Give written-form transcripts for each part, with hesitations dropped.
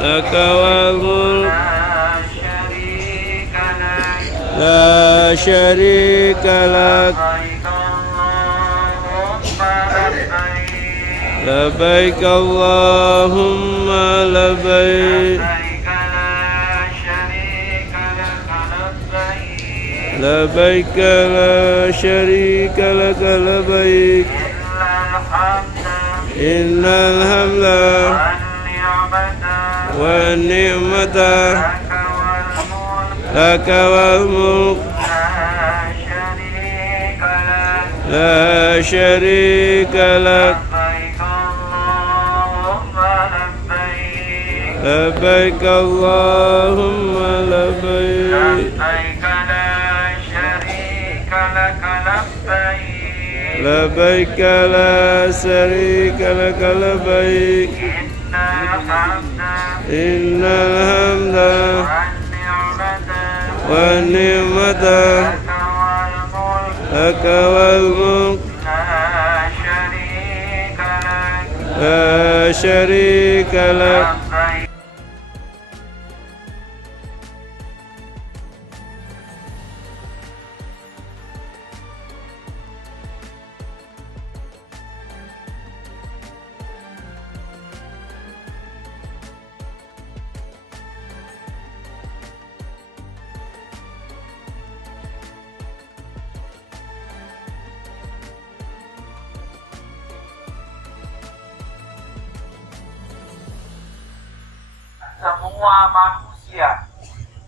لك والملك لا شريك لك لبيك اللهم لبيك لبيك لا شريك لك لبيك إن الحمد والنعمة لك والملك لا شريك لك لبيك اللهم لبيك لبيك لا شريك لك لبيك إن الحمد والنعمة لك والملك لا شريك لك. Semua manusia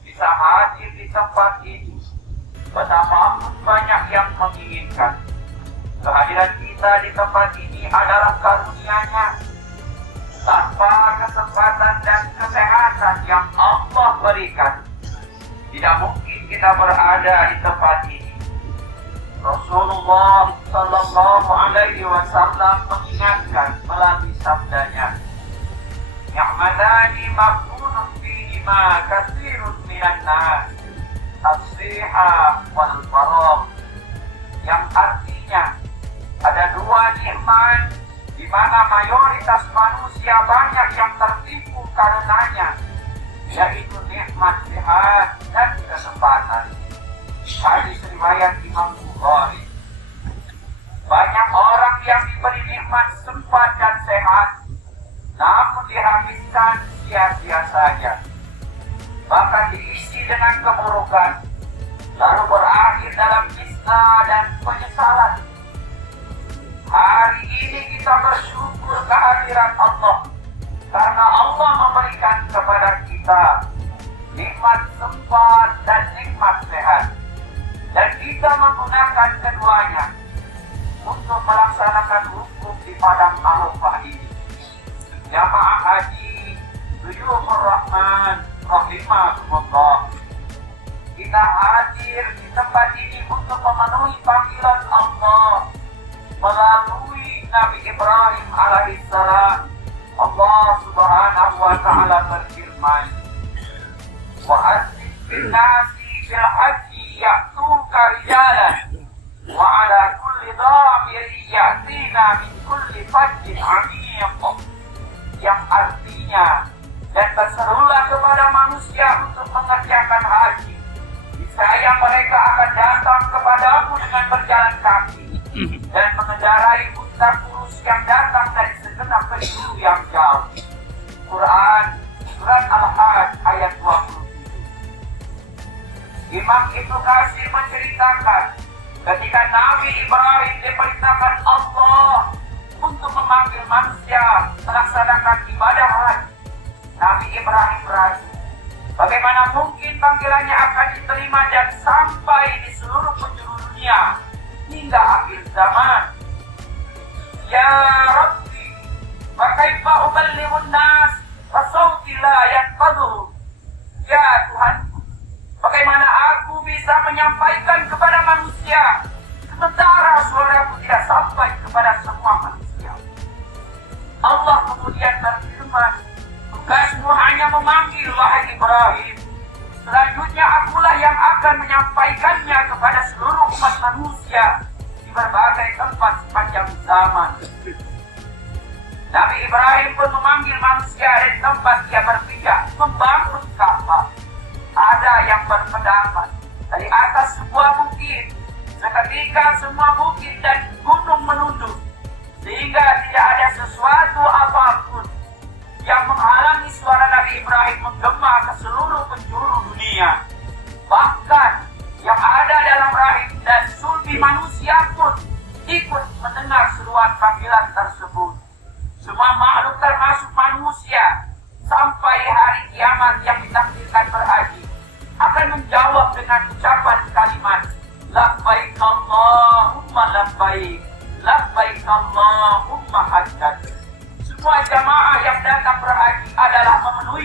bisa hadir di tempat ini. Betapapun banyak yang menginginkan, kehadiran kita di tempat ini adalah karunia-Nya. Tanpa kesempatan dan kesehatan yang Allah berikan, tidak mungkin kita berada di tempat ini. Rasulullah Sallallahu Alaihi Wasallam mengingatkan melalui sabdanya, "Ni'matani maqbunun fihima katsirun minan nas, as-siha wal faragh." Yang artinya ada dua nikmat di mana mayoritas manusia banyak yang tertipu karenanya, yaitu nikmat sehat dan kesempatan. Hadis riwayat Imam Bukhari. Banyak orang yang diberi nikmat sempat dan sehat, namun dihabiskan sia-sia saja, bahkan diisi dengan keburukan, lalu berakhir dalam fitnah dan penyesalan. Hari ini kita bersyukur kehadiran Allah, karena Allah memberikan kepada kita nikmat sempat dan nikmat sehat, dan kita menggunakan keduanya untuk melaksanakan hukum di padang Arafah ini. Jamaah haji Duyufur Rahman rahimahumullah, kita hadir di tempat ini untuk memenuhi panggilan Allah melalui Nabi Ibrahim alaihissalam. Allah subhanahu wa ta'ala berfirman, wa azzin bin nasi bil haji ya'tuka rijalan wa ala kulli dhamirin ya'tina min kulli fajjin 'amiq, yang artinya, dan berserulah kepada manusia untuk mengerjakan haji, niscaya mereka akan datang kepadamu dengan berjalan kaki dan mengendarai unta kurus yang datang dari segenap penjuru yang jauh. Quran Surat Al-Hajj ayat 27. Imam Ibnu Katsir menceritakan, ketika Nabi Ibrahim diperintahkan Allah untuk memanggil manusia melaksanakan ibadah haji, Nabi Ibrahim ragu. Bagaimana mungkin panggilannya akan diterima dan sampai di seluruh penjuru dunia hingga akhir zaman? Ya Rabbi, fakaifa uballighun nas wa sawti la yanfadhu. Ya Tuhanku, bagaimana aku bisa menyampaikan kepada manusia sementara suaraku tidak sampai kepada semua manusia? Allah kemudian berfirman, tugasmu hanya memanggil, wahai Ibrahim. Selanjutnya akulah yang akan menyampaikannya kepada seluruh umat manusia di berbagai tempat sepanjang zaman. Nabi Ibrahim pun memanggil manusia dari tempat dia berpijak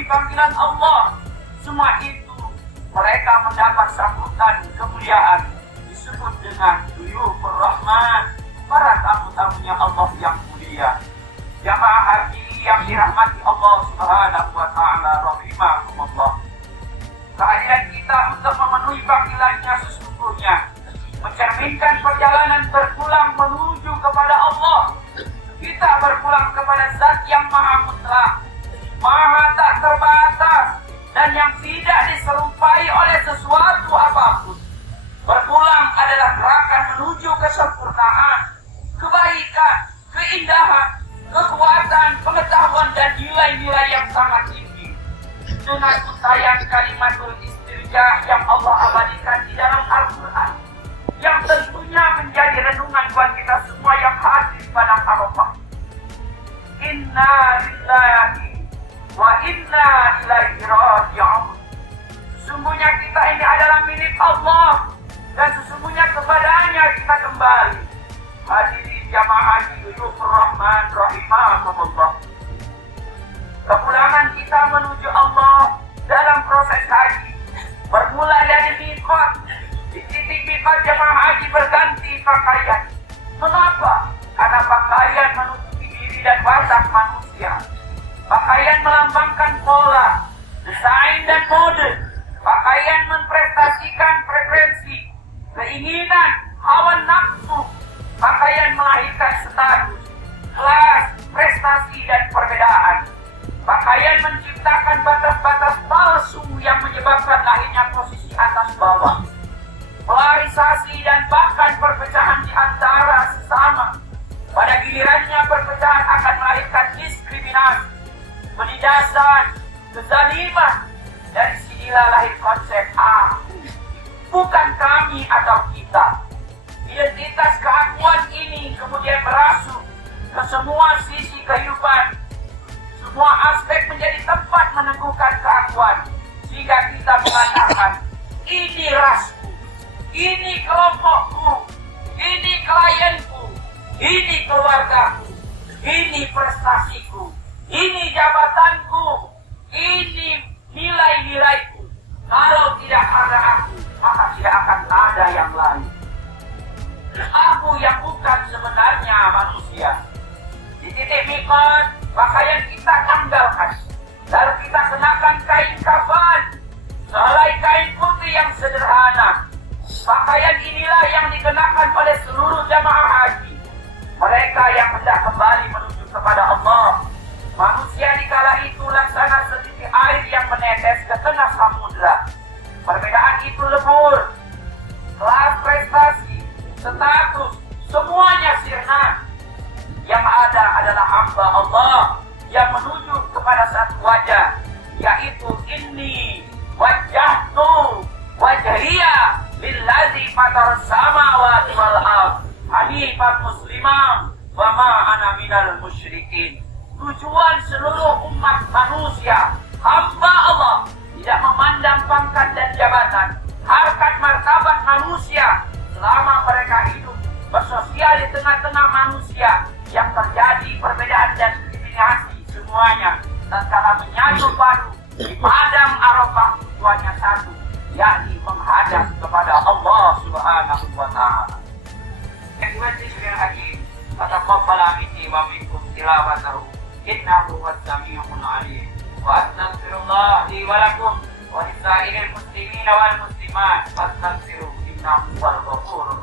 panggilan Allah. Semua itu mereka mendapat sambutan kemuliaan disebut dengan Duyufur Rahman, para tamu-tamunya Allah yang mulia. Jamaah haji yang dirahmati Allah Subhanahu wa taala, rahimakumullah. Kehadiran kita untuk memenuhi panggilannya sesungguhnya mencerminkan perjalanan berpulang menuju kepada Allah. Kita berpulang kepada Zat yang Maha Mutlak, Maha tak terbatas, dan yang tidak diserupai oleh sesuatu apapun. Berpulang adalah gerakan menuju kesempurnaan, kebaikan, keindahan, kekuatan, pengetahuan, dan nilai-nilai yang sangat tinggi. Dengan untayan kalimatul istirjah yang Allah abadikan di dalam Al-Quran, yang tentunya menjadi renungan buat kita semua yang hadir pada Arafah. Inna lillahi wa inna ilaihi raji'un. Sesungguhnya kita ini adalah milik Allah, dan sesungguhnya kepadanya kita kembali. Hadirin jamaah haji Duyufur Rahman, rahimakumullah. Kepulangan kita menuju Allah dalam proses haji bermula dari miqat. Di titik miqat jamaah haji berganti pakaian. Mengapa? Karena pakaian menutupi diri dan wajah manusia. Pakaian melambangkan pola, desain dan mode. Pakaian memprestasikan preferensi, keinginan, hawa nafsu. Pakaian melahirkan status, kelas, prestasi, dan perbedaan. Pakaian menciptakan batas-batas palsu yang menyebabkan lahirnya posisi atas bawah, polarisasi, dan bahkan perpecahan di antara sesama. Pada gilirannya perpecahan akan melahirkan diskriminasi, penindasan, kezaliman. Dari sinilah lahir konsep aku, bukan kami atau kita. Identitas keakuan ini kemudian merasuk ke semua sisi kehidupan. Semua aspek menjadi tempat meneguhkan keakuan, sehingga kita mengatakan, ini rasku, ini kelompokku, ini klienku, ini keluargaku, ini prestasiku, ini jabatanku, ini nilai-nilaiku. Kalau tidak ada aku, maka tidak akan ada yang lain. Aku yang bukan sebenarnya manusia. Di titik miqat, pakaian kita tanggalkan, lalu kita kenakan kain kafan, sehelai kain putih yang sederhana. Pakaian inilah yang dikenakan oleh seluruh jamaah haji, mereka yang hendak kembali menuju kepada Allah. Manusia di kala itu laksana setitik air yang menetes ke tengah samudra. Perbedaan itu lebur, kelas, prestasi, status, semuanya sirna. Yang ada adalah hamba Allah yang menuju kepada satu wajah, yaitu inni wajjahtu wajhiya lillazi fatar samawati wal ardh hanifan musliman wa ma ana minal musyrikin. Tujuan seluruh umat manusia, hamba Allah, tidak memandang pangkat dan jabatan, harkat martabat manusia. Selama mereka hidup bersosial di tengah-tengah manusia, yang terjadi perbedaan dan diskriminasi semuanya tatkala menyatu padu di padang Arafah, tujuannya satu, yakni menghadap kepada Allah Subhanahu wa taala. Fataqabbala minni wa minkum tilawatahu innahu was-sami'ul 'alim. Wa astaghfirullah li wa lakum wa lisa'iril muslimina wal muslimat fastaghfiruhu innahu huwal ghafurur